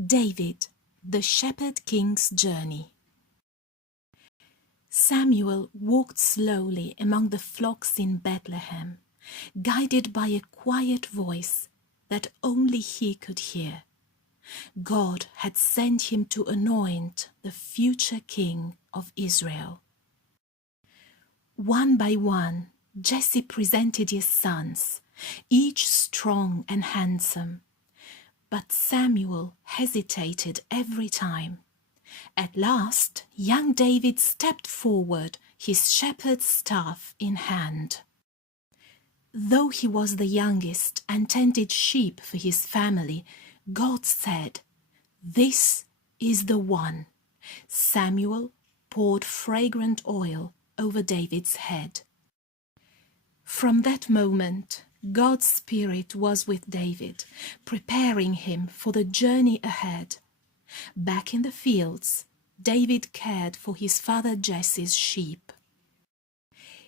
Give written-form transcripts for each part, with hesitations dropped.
David, the Shepherd King's Journey. Samuel walked slowly among the flocks in Bethlehem, guided by a quiet voice that only he could hear. God had sent him to anoint the future king of Israel. One by one, Jesse presented his sons, each strong and handsome. But Samuel hesitated every time. At last, young David stepped forward, his shepherd's staff in hand. Though he was the youngest and tended sheep for his family, God said, "This is the one." Samuel poured fragrant oil over David's head. From that moment, God's Spirit was with David, preparing him for the journey ahead. Back in the fields, David cared for his father Jesse's sheep.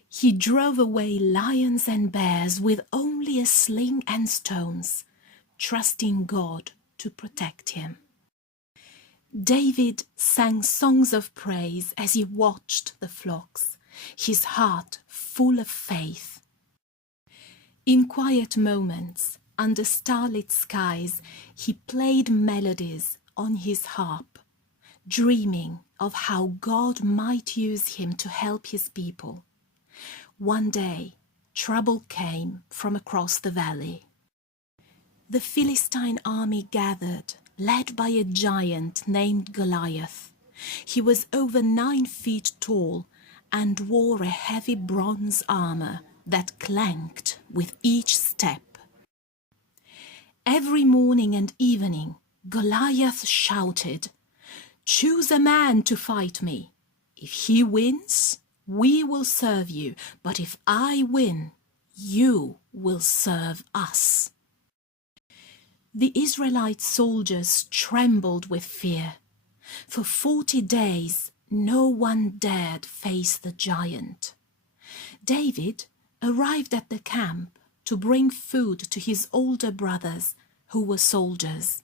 He drove away lions and bears with only a sling and stones, trusting God to protect him. David sang songs of praise as he watched the flocks, his heart full of faith. In quiet moments, under starlit skies, he played melodies on his harp, dreaming of how God might use him to help his people. One day, trouble came from across the valley. The Philistine army gathered, led by a giant named Goliath. He was over 9 feet tall and wore a heavy bronze armor that clanked with each step. Every morning and evening, Goliath shouted, "Choose a man to fight me. If he wins, we will serve you, but if I win, you will serve us." The Israelite soldiers trembled with fear. For 40 days, no one dared face the giant. David arrived at the camp to bring food to his older brothers who were soldiers.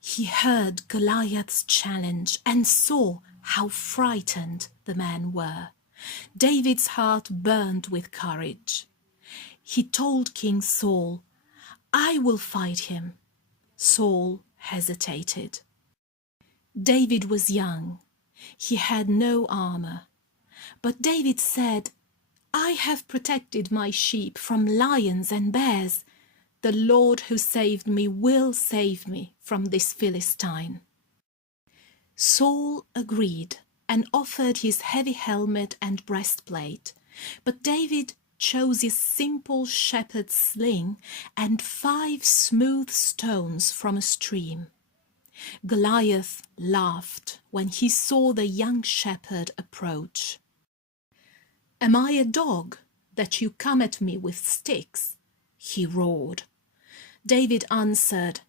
He heard Goliath's challenge and saw how frightened the men were. David's heart burned with courage. He told King Saul, "I will fight him." Saul hesitated. David was young. He had no armor. But David said, "I have protected my sheep from lions and bears. The Lord who saved me will save me from this Philistine." Saul agreed and offered his heavy helmet and breastplate, but David chose his simple shepherd's sling and 5 smooth stones from a stream. Goliath laughed when he saw the young shepherd approach. "Am I a dog that you come at me with sticks?" he roared. David answered,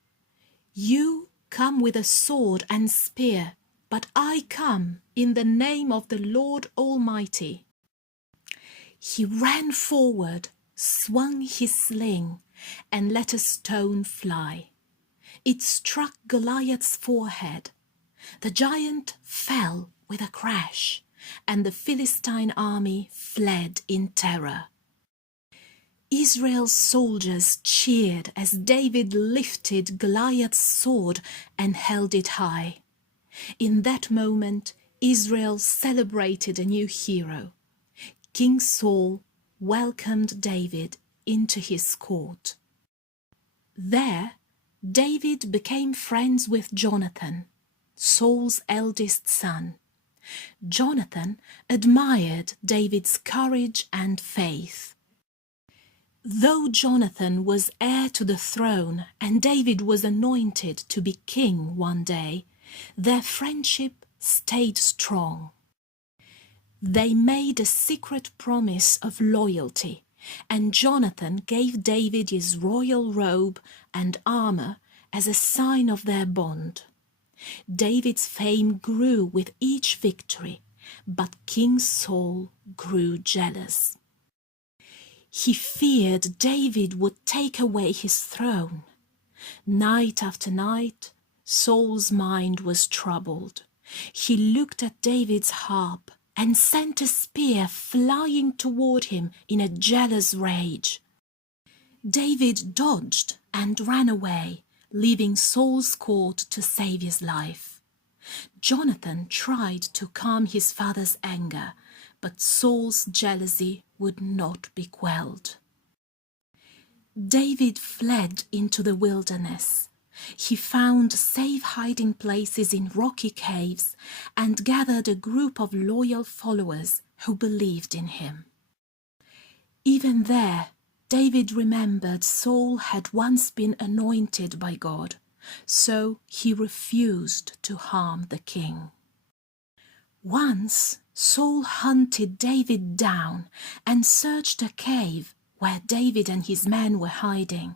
"You come with a sword and spear, but I come in the name of the Lord Almighty." He ran forward, swung his sling, and let a stone fly. It struck Goliath's forehead. The giant fell with a crash, and the Philistine army fled in terror. Israel's soldiers cheered as David lifted Goliath's sword and held it high. In that moment, Israel celebrated a new hero. King Saul welcomed David into his court. There, David became friends with Jonathan, Saul's eldest son. Jonathan admired David's courage and faith. Though Jonathan was heir to the throne and David was anointed to be king one day, their friendship stayed strong. They made a secret promise of loyalty, and Jonathan gave David his royal robe and armor as a sign of their bond. David's fame grew with each victory, but King Saul grew jealous. He feared David would take away his throne. Night after night, Saul's mind was troubled. He looked at David's harp and sent a spear flying toward him in a jealous rage. David dodged and ran away, leaving Saul's court to save his life. Jonathan tried to calm his father's anger, but Saul's jealousy would not be quelled. David fled into the wilderness. He found safe hiding places in rocky caves and gathered a group of loyal followers who believed in him. Even there, David remembered Saul had once been anointed by God, so he refused to harm the king. Once, Saul hunted David down and searched a cave where David and his men were hiding.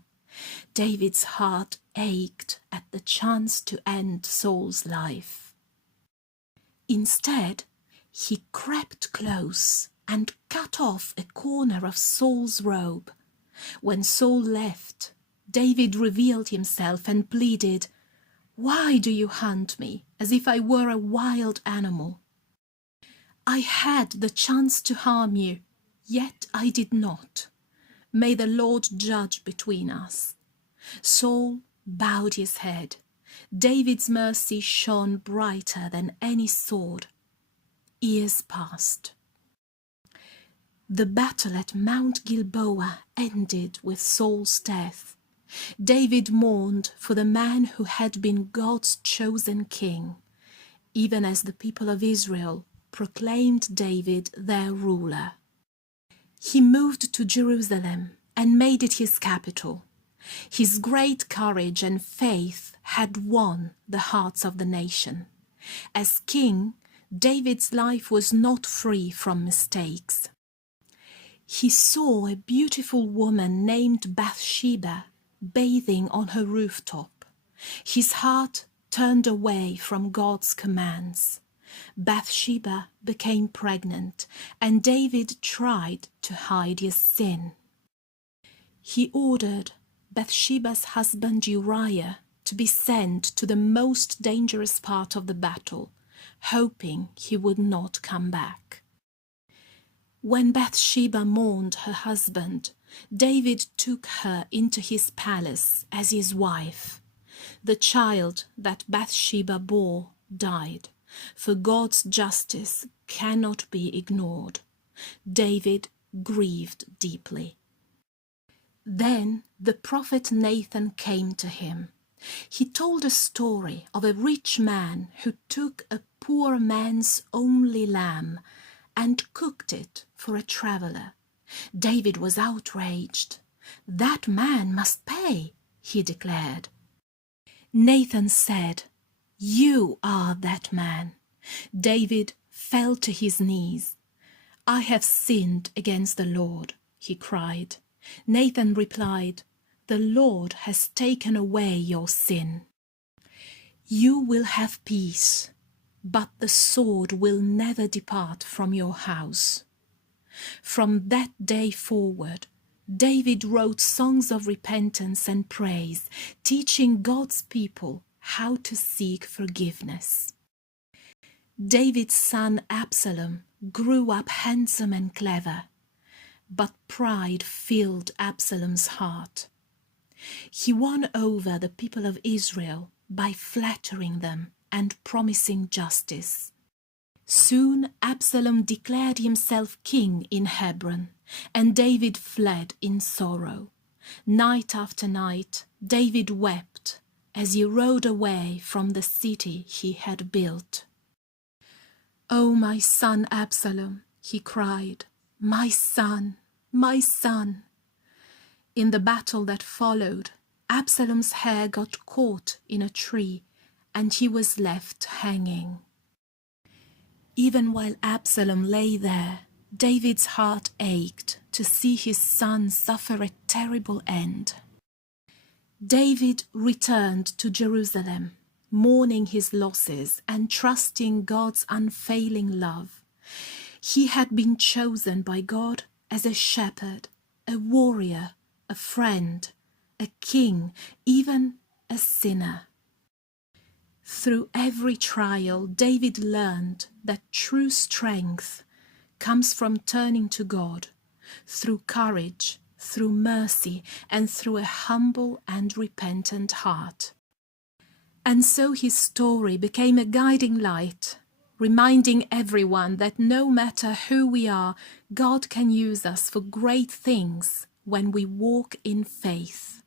David's heart ached at the chance to end Saul's life. Instead, he crept close and cut off a corner of Saul's robe. When Saul left, David revealed himself and pleaded, "Why do you hunt me as if I were a wild animal? I had the chance to harm you, yet I did not. May the Lord judge between us." Saul bowed his head. David's mercy shone brighter than any sword. Years passed. The battle at Mount Gilboa ended with Saul's death. David mourned for the man who had been God's chosen king, even as the people of Israel proclaimed David their ruler. He moved to Jerusalem and made it his capital. His great courage and faith had won the hearts of the nation. As king, David's life was not free from mistakes. He saw a beautiful woman named Bathsheba bathing on her rooftop. His heart turned away from God's commands. Bathsheba became pregnant, and David tried to hide his sin. He ordered Bathsheba's husband Uriah to be sent to the most dangerous part of the battle, hoping he would not come back. When Bathsheba mourned her husband, David took her into his palace as his wife. The child that Bathsheba bore died, for God's justice cannot be ignored. David grieved deeply. Then the prophet Nathan came to him. He told a story of a rich man who took a poor man's only lamb and cooked it for a traveler. David was outraged. "That man must pay," he declared. Nathan said, "You are that man." David fell to his knees. "I have sinned against the Lord," he cried. Nathan replied, "The Lord has taken away your sin. You will have peace, but the sword will never depart from your house." From that day forward, David wrote songs of repentance and praise, teaching God's people how to seek forgiveness. David's son Absalom grew up handsome and clever, but pride filled Absalom's heart. He won over the people of Israel by flattering them and promising justice. Soon Absalom declared himself king in Hebron, and David fled in sorrow. Night after night, David wept as he rode away from the city he had built. "Oh, my son Absalom," he cried, "my son, my son." In the battle that followed, Absalom's hair got caught in a tree, and he was left hanging. Even while Absalom lay there, David's heart ached to see his son suffer a terrible end. David returned to Jerusalem, mourning his losses and trusting God's unfailing love. He had been chosen by God as a shepherd, a warrior, a friend, a king, even a sinner. Through every trial, David learned that true strength comes from turning to God, through courage, through mercy, and through a humble and repentant heart. And so his story became a guiding light, reminding everyone that no matter who we are, God can use us for great things when we walk in faith.